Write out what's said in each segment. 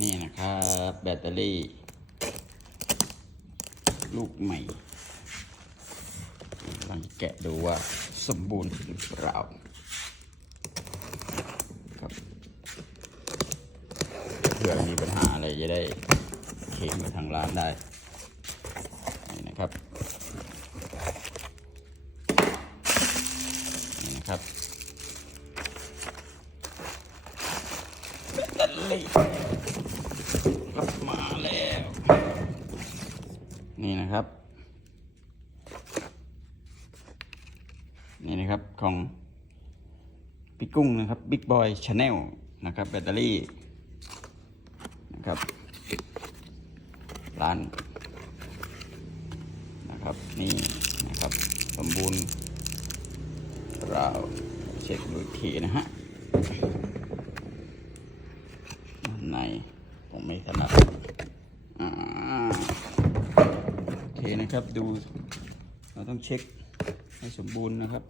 นี่นะครับแบตเตอรี่ ลูกใหม่ลังแกะดูว่าสมบูรณ์หรือเปล่าครับเผื่อมีปัญหาอะไรจะได้เคลมไปทางร้านได้นี่นะครับนี่นะครับแบตเตอรี่ครับมาแล้ว นี่นะครับ นี่นะครับของพี่กุ้งนะครับบิ๊กบอยชาแนลนะครับแบตเตอรี่นะครับร้านนะครับนี่นะครับสมบูรณ์เราเช็คดูทีนะฮะด้านในผมไม่ถนัดอ่าโอเค นะครับดู เราต้องเช็คให้สมบูรณ์นะครับ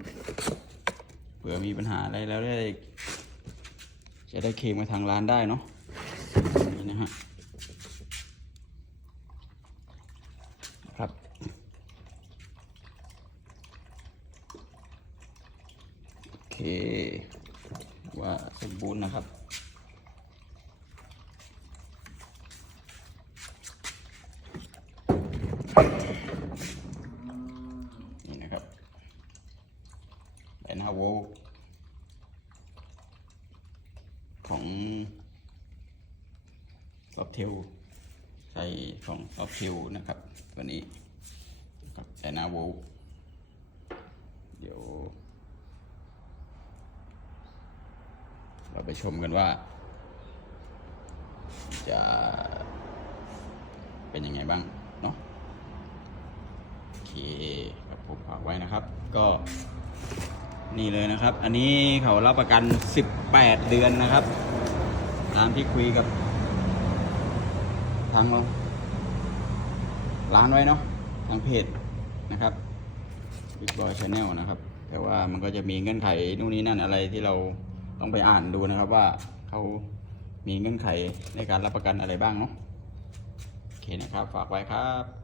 เผื่อมีปัญหาอะไรแล้วได้ จะได้เคลมมาทางร้านได้เนาะนี่นะฮะครับโอเค ว่าสมบูรณ์นะครับ นี่นะครับได นาโวของซอฟเทลใช้ของซอฟเทลนะครับ ตัวนี้กับไดนาโวเดี๋ยว เราไปชมกันว่า จะเป็นยังไงบ้างเนาะโอเคครับผมฝากไว้นะครับ ก็ นี่เลยนะครับ อันนี้เขารับประกัน 18 เดือนนะครับ ตามที่คุยกับทางร้านไว้เนาะทางเพจนะครับ Big Boy Channel นะครับ แต่ว่ามันก็จะมีเงื่อนไขนู่นนี่นั่นอะไรที่เราต้องไปอ่านดูนะครับว่าเขามีเงื่อนไขในการรับประกันอะไรบ้างเนาะโอเคนะครับ ฝากไว้ครับ